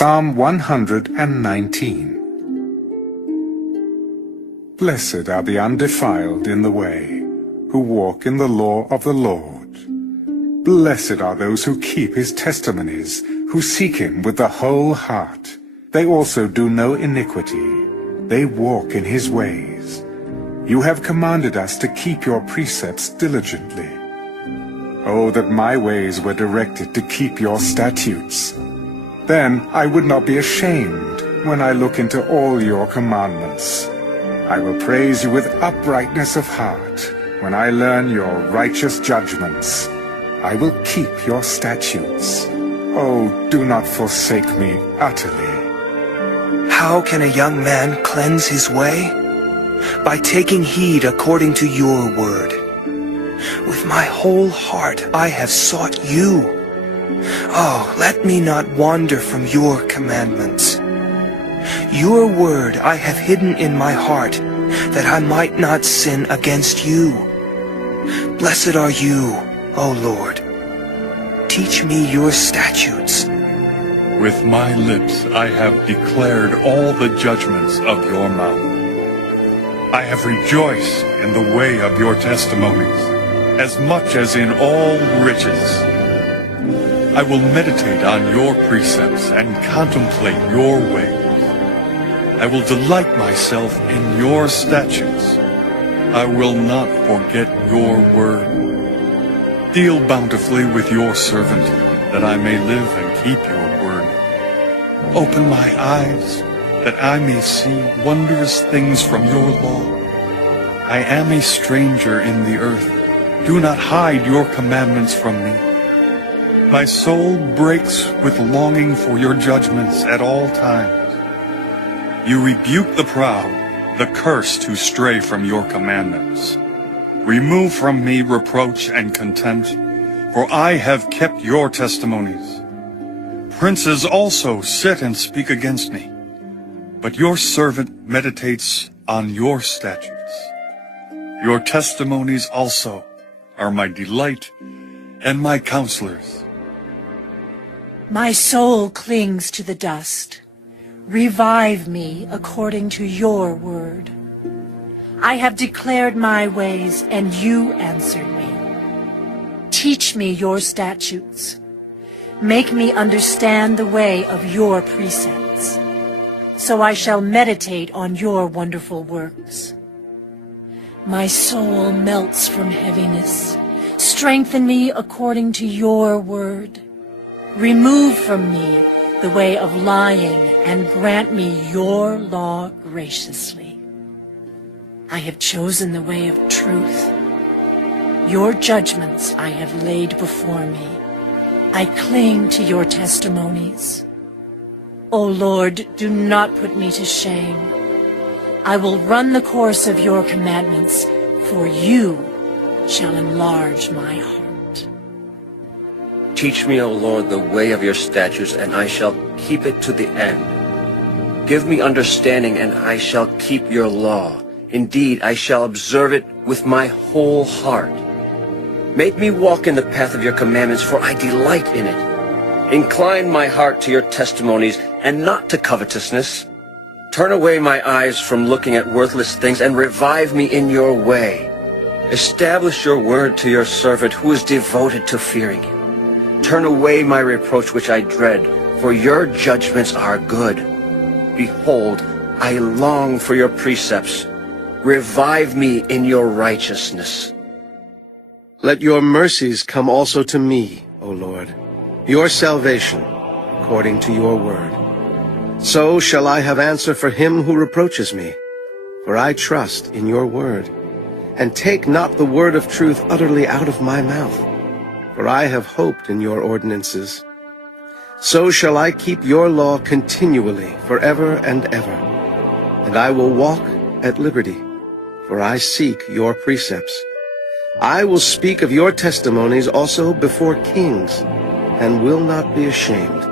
Psalm 119. Blessed are the undefiled in the way, who walk in the law of the Lord. Blessed are those who keep his testimonies, who seek him with the whole heart. They also do no iniquity. They walk in his ways. You have commanded us to keep your precepts diligently. Oh, that my ways were directed to keep your statutes. Then I would not be ashamed when I look into all your commandments. I will praise you with uprightness of heart when I learn your righteous judgments. I will keep your statutes. Oh, do not forsake me utterly. How can a young man cleanse his way? By taking heed according to your word. With my whole heart I have sought you. Oh, let me not wander from your commandments. Your word I have hidden in my heart, that I might not sin against you. Blessed are you, O Lord. Teach me your statutes. With my lips I have declared all the judgments of your mouth. I have rejoiced in the way of your testimonies, as much as in all riches. I will meditate on your precepts and contemplate your ways. I will delight myself in your statutes. I will not forget your word. Deal bountifully with your servant, that I may live and keep your word. Open my eyes, that I may see wondrous things from your law. I am a stranger in the earth. Do not hide your commandments from me. My soul breaks with longing for your judgments at all times. You rebuke the proud, the cursed who stray from your commandments. Remove from me reproach and contempt, for I have kept your testimonies. Princes also sit and speak against me, but your servant meditates on your statutes. Your testimonies also are my delight and my counselors. My soul clings to the dust. Revive me according to your word. I have declared my ways, and you answered me. Teach me your statutes. Make me understand the way of your precepts, so I shall meditate on your wonderful works. My soul melts from heaviness. Strengthen me according to your word. Remove from me the way of lying, and grant me your law graciously. I have chosen the way of truth. Your judgments I have laid before me. I cling to your testimonies. O Lord, do not put me to shame. I will run the course of your commandments, for you shall enlarge my heart. Teach me, O Lord, the way of your statutes, and I shall keep it to the end. Give me understanding, and I shall keep your law. Indeed, I shall observe it with my whole heart. Make me walk in the path of your commandments, for I delight in it. Incline my heart to your testimonies, and not to covetousness. Turn away my eyes from looking at worthless things, and revive me in your way. Establish your word to your servant, who is devoted to fearing you. Turn away my reproach which I dread, for your judgments are good. Behold, I long for your precepts. Revive me in your righteousness. Let your mercies come also to me, O Lord, your salvation, according to your word. So shall I have answer for him who reproaches me, for I trust in your word. And take not the word of truth utterly out of my mouth, for I have hoped in your ordinances. So shall I keep your law continually, forever and ever. And I will walk at liberty, for I seek your precepts. I will speak of your testimonies also before kings, and will not be ashamed.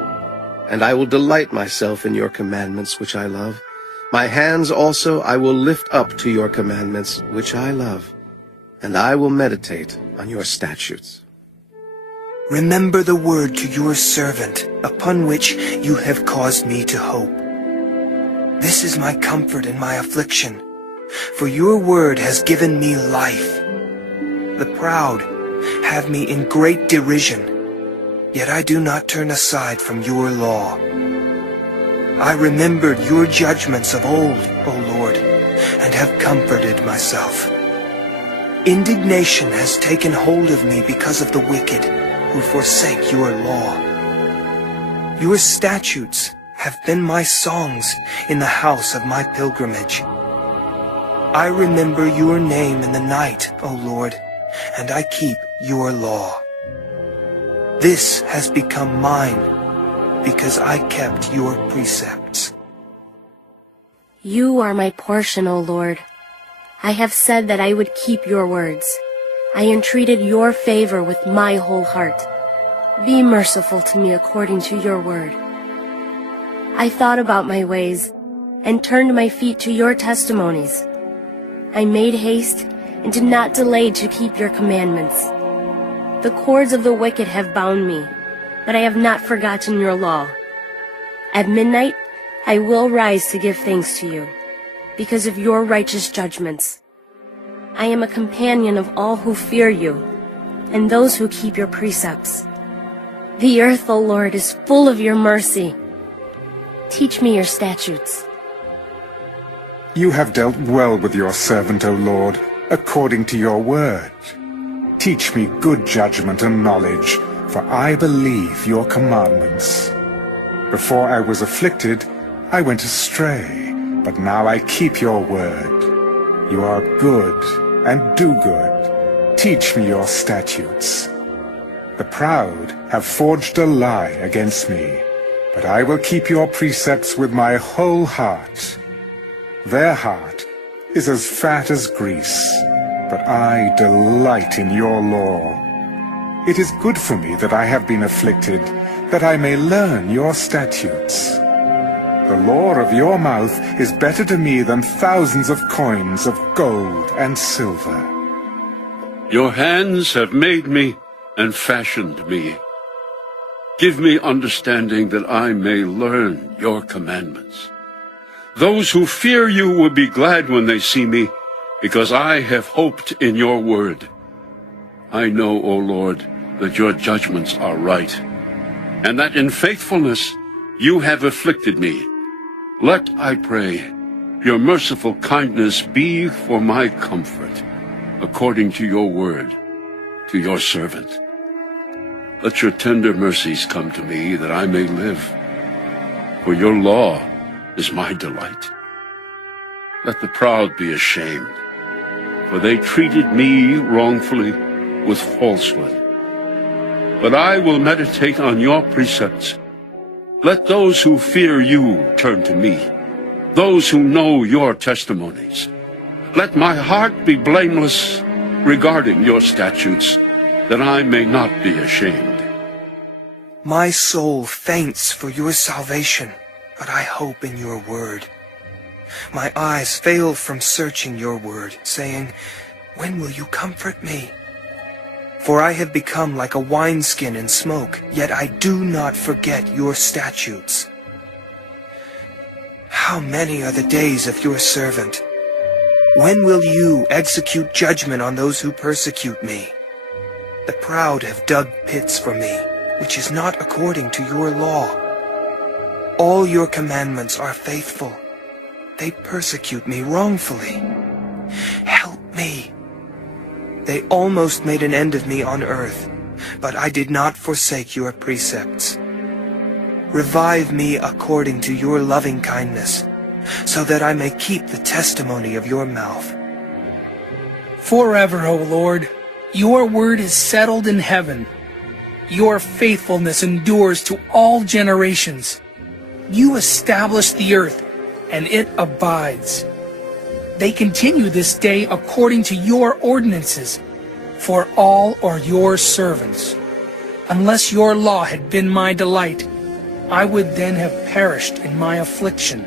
And I will delight myself in your commandments, which I love. My hands also I will lift up to your commandments, which I love. And I will meditate on your statutes. Remember the word to your servant, upon which you have caused me to hope. This is my comfort in my affliction, for your word has given me life. The proud have me in great derision, yet I do not turn aside from your law. I remembered your judgments of old, O Lord, and have comforted myself. Indignation has taken hold of me because of the wicked who forsake your law. Your statutes have been my songs in the house of my pilgrimage. I remember your name in the night, O Lord, and I keep your law. This has become mine because I kept your precepts. You are my portion, O Lord. I have said that I would keep your words. I entreated your favor with my whole heart. Be merciful to me according to your word. I thought about my ways and turned my feet to your testimonies. I made haste and did not delay to keep your commandments. The cords of the wicked have bound me, but I have not forgotten your law. At midnight, I will rise to give thanks to you, because of your righteous judgments. I am a companion of all who fear you, and those who keep your precepts. The earth, O Lord, is full of your mercy. Teach me your statutes. You have dealt well with your servant, O Lord, according to your word. Teach me good judgment and knowledge, for I believe your commandments. Before I was afflicted, I went astray, but now I keep your word. You are good and do good. Teach me your statutes. The proud have forged a lie against me, but I will keep your precepts with my whole heart. Their heart is as fat as grease, but I delight in your law. It is good for me that I have been afflicted, that I may learn your statutes. The law of your mouth is better to me than thousands of coins of gold and silver. Your hands have made me and fashioned me. Give me understanding that I may learn your commandments. Those who fear you will be glad when they see me, because I have hoped in your word. I know, O Lord, that your judgments are right, and that in faithfulness you have afflicted me. Let, I pray, your merciful kindness be for my comfort, according to your word, to your servant. Let your tender mercies come to me, that I may live, for your law is my delight. Let the proud be ashamed, for they treated me wrongfully with falsehood. But I will meditate on your precepts. Let those who fear you turn to me, those who know your testimonies. Let my heart be blameless regarding your statutes, that I may not be ashamed. My soul faints for your salvation, but I hope in your word. My eyes fail from searching your word, saying, when will you comfort me? For I have become like a wineskin in smoke, yet I do not forget your statutes. How many are the days of your servant? When will you execute judgment on those who persecute me? The proud have dug pits for me, which is not according to your law. All your commandments are faithful. They persecute me wrongfully. Help me. They almost made an end of me on earth, but I did not forsake your precepts. Revive me according to your loving kindness, so that I may keep the testimony of your mouth. Forever, O Lord, your word is settled in heaven. Your faithfulness endures to all generations. You establish the earth, and it abides. They continue this day according to your ordinances, for all are your servants. Unless your law had been my delight, I would then have perished in my affliction.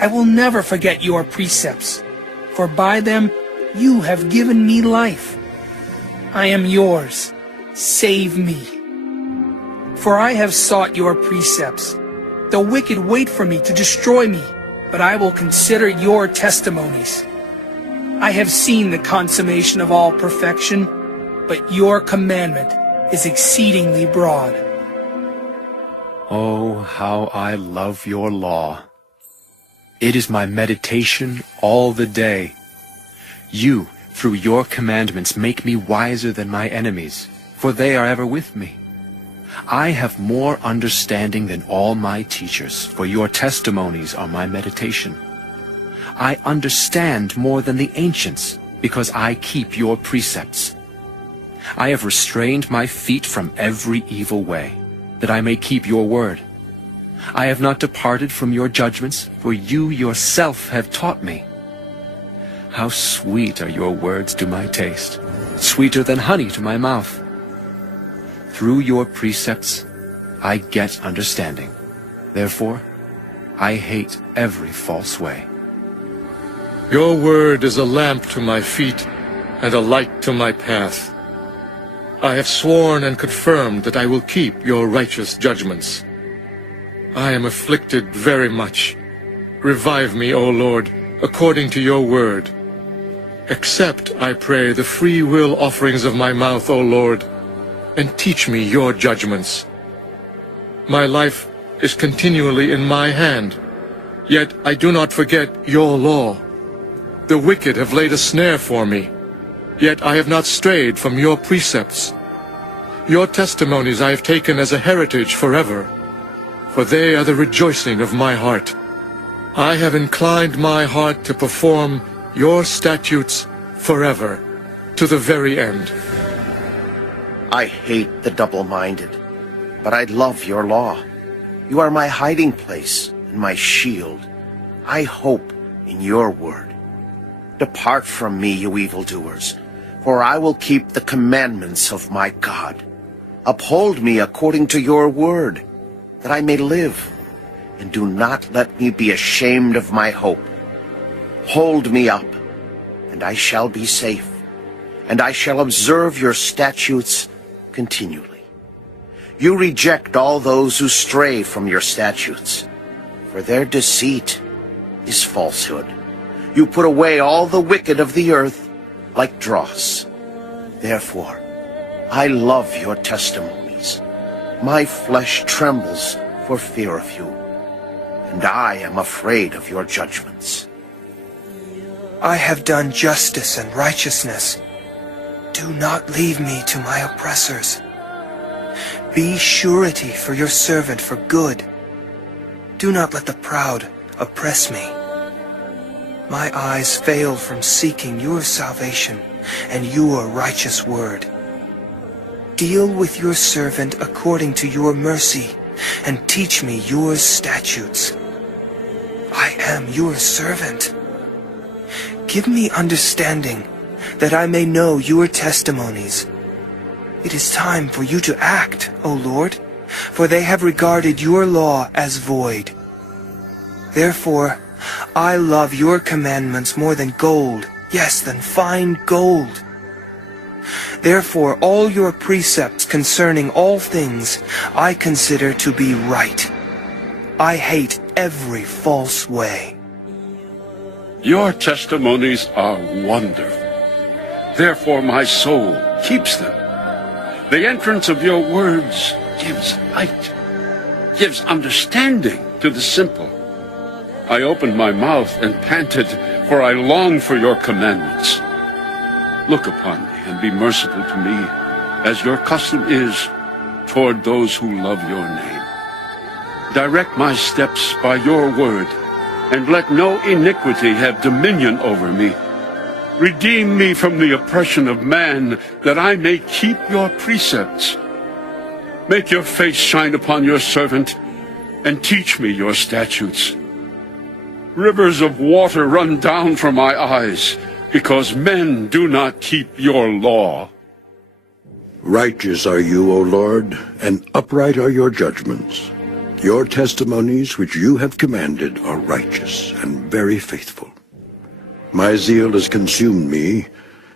I will never forget your precepts, for by them you have given me life. I am yours. save me. For I have sought your precepts. The wicked wait for me to destroy me, but I will consider your testimonies. I have seen the consummation of all perfection, but your commandment is exceedingly broad. Oh, how I love your law. It is my meditation all the day. You, through your commandments, make me wiser than my enemies, for they are ever with me. I have more understanding than all my teachers, for your testimonies are my meditation. I understand more than the ancients, because I keep your precepts. I have restrained my feet from every evil way, that I may keep your word. I have not departed from your judgments, for you yourself have taught me. How sweet are your words to my taste, sweeter than honey to my mouth. Through your precepts, I get understanding. Therefore, I hate every false way. Your word is a lamp to my feet and a light to my path. I have sworn and confirmed that I will keep your righteous judgments. I am afflicted very much. Revive me, O Lord, according to your word. Accept, I pray, the free will offerings of my mouth, O Lord, and teach me your judgments. My life is continually in my hand, yet I do not forget your law. The wicked have laid a snare for me, yet I have not strayed from your precepts. Your testimonies I have taken as a heritage forever, for they are the rejoicing of my heart. I have inclined my heart to perform your statutes forever, to the very end. I hate the double-minded, but I love your law. You are my hiding place and my shield. I hope in your word. Depart from me, you evildoers, for I will keep the commandments of my God. Uphold me according to your word, that I may live, and do not let me be ashamed of my hope. Hold me up, and I shall be safe, and I shall observe your statutes continually. You reject all those who stray from your statutes, for their deceit is falsehood. You put away all the wicked of the earth like dross. Therefore, I love your testimonies. My flesh trembles for fear of you, and I am afraid of your judgments. I have done justice and righteousness. Do not leave me to my oppressors. Be surety for your servant for good. Do not let the proud oppress me. My eyes fail from seeking your salvation and your righteous word. Deal with your servant according to your mercy, and teach me your statutes. I am your servant. Give me understanding, that I may know your testimonies. It is time for you to act, O Lord, for they have regarded your law as void. Therefore, I love your commandments more than gold, yes, than fine gold. Therefore, all your precepts concerning all things I consider to be right. I hate every false way. Your testimonies are wonderful. Therefore my soul keeps them. The entrance of your words gives light, gives understanding to the simple. I opened my mouth and panted, for I long for your commandments. Look upon me and be merciful to me, as your custom is toward those who love your name. Direct my steps by your word, and let no iniquity have dominion over me. Redeem me from the oppression of man, that I may keep your precepts. Make your face shine upon your servant, and teach me your statutes. Rivers of water run down from my eyes, because men do not keep your law. Righteous are you, O Lord, and upright are your judgments. Your testimonies which you have commanded are righteous and very faithful. My zeal has consumed me,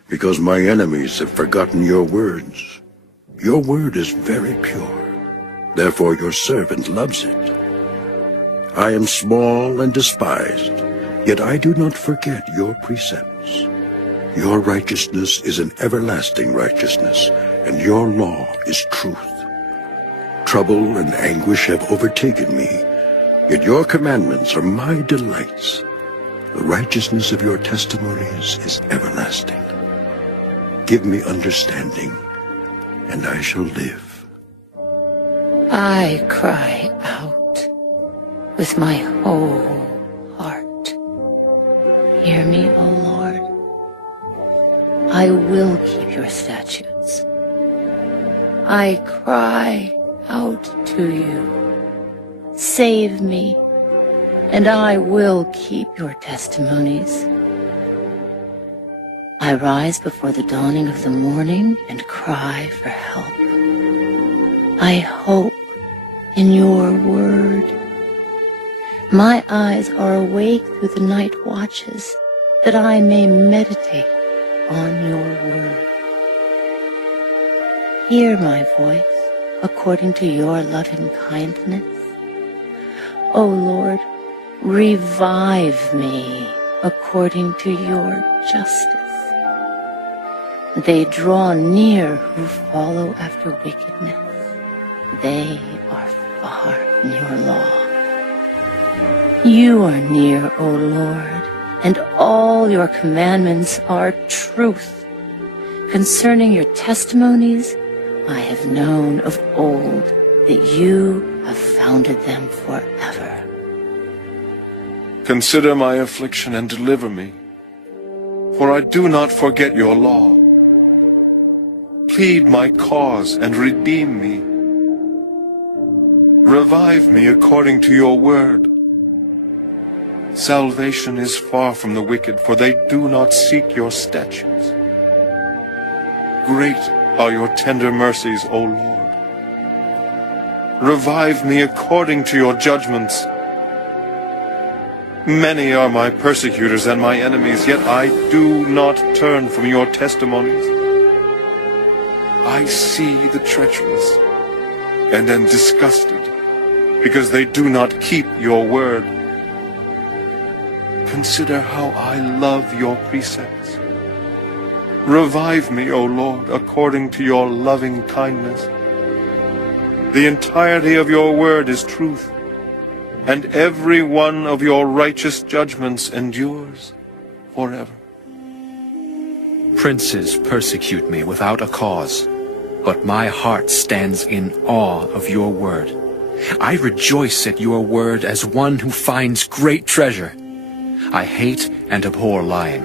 because my enemies have forgotten your words. Your word is very pure. Therefore your servant loves it. I am small and despised, yet I do not forget your precepts. Your righteousness is an everlasting righteousness, and your law is truth. Trouble and anguish have overtaken me, yet your commandments are my delights. The righteousness of your testimonies is everlasting. Give me understanding, and I shall live. I cry out with my whole heart. Hear me, O Lord. I will keep your statutes. I cry out to you. Save me, and I will keep your testimonies. I rise before the dawning of the morning and cry for help. I hope in your word. My eyes are awake through the night watches, that I may meditate on your word. Hear my voice according to your loving kindness. O Lord, revive me according to your justice. They draw near who follow after wickedness. They are far from your law. You are near, O Lord, and all your commandments are truth. Concerning your testimonies, I have known of old that you have founded them forever. Consider my affliction and deliver me, for I do not forget your law. Plead my cause and redeem me. Revive me according to your word. Salvation is far from the wicked, for they do not seek your statutes. Great are your tender mercies, O Lord. Revive me according to your judgments. Many are my persecutors and my enemies, yet I do not turn from your testimonies. I see the treacherous and am disgusted, because they do not keep your word. Consider how I love your precepts. Revive me, O Lord, according to your loving kindness. The entirety of your word is truth, and every one of your righteous judgments endures forever. Princes persecute me without a cause, but my heart stands in awe of your word. I rejoice at your word as one who finds great treasure. I hate and abhor lying,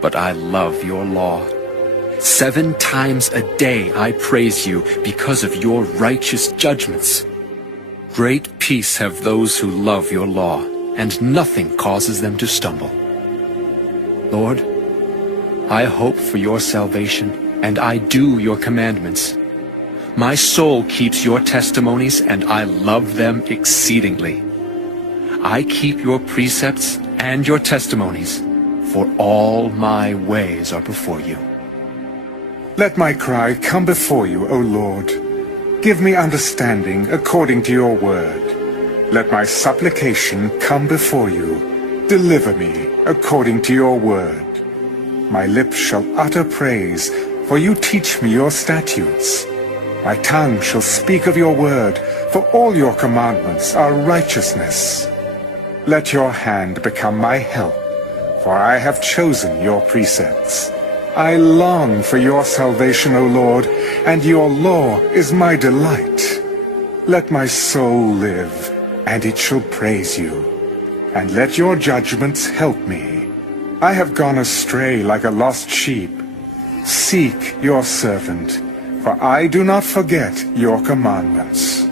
but I love your law. 7 times a day I praise you because of your righteous judgments. Great peace have those who love your law, and nothing causes them to stumble. Lord, I hope for your salvation, and I do your commandments. My soul keeps your testimonies, and I love them exceedingly. I keep your precepts and your testimonies, for all my ways are before you. Let my cry come before you, O Lord. Give me understanding according to your word. Let my supplication come before you. Deliver me according to your word. My lips shall utter praise, for you teach me your statutes. My tongue shall speak of your word, for all your commandments are righteousness. Let your hand become my help, for I have chosen your precepts. I long for your salvation, O Lord, and your law is my delight. Let my soul live, and it shall praise you. And let your judgments help me. I have gone astray like a lost sheep. Seek your servant, for I do not forget your commandments.